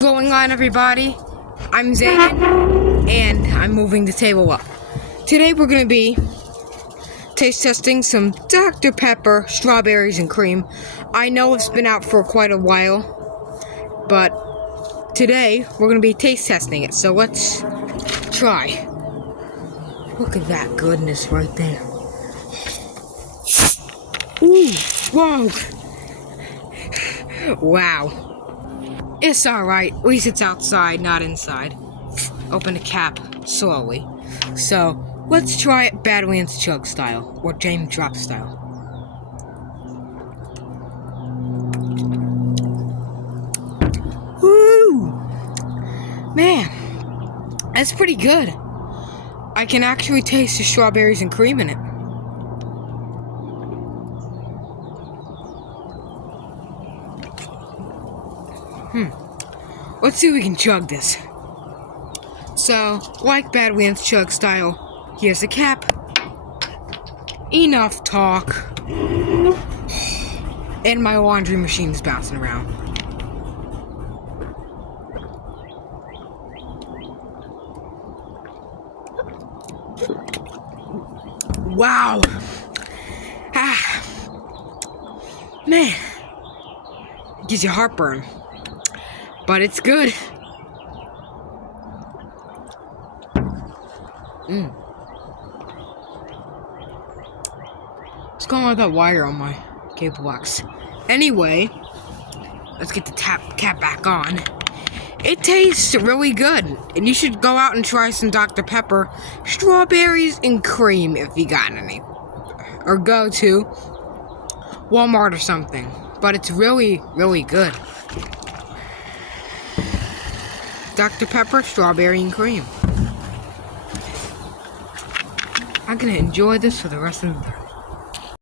Going on, everybody? I'm Zayden, and I'm moving the table up. Today we're going to be taste testing some Dr. Pepper strawberries and cream. I know it's been out for quite a while, but today we're going to be taste testing it. So let's try. Look at that goodness right there. Ooh, whoa. Wow. It's alright. At least it's outside, not inside. Open the cap slowly. So, let's try it Badlands Chug style, or James Drop style. Woo! Man, that's pretty good. I can actually taste the strawberries and cream in it. Let's see if we can chug this. So, like Badlands Chug style, here's the cap. Enough talk. And my laundry machine's bouncing around. Wow. Man. It gives you heartburn. But it's good. What's going on with that wire on my cable box? Anyway, let's get the cap back on. It tastes really good, and you should go out and try some Dr. Pepper strawberries and cream if you got any. Or go to Walmart or something. But it's really, really good. Dr. Pepper, strawberry, and cream. I'm gonna enjoy this for the rest of the day.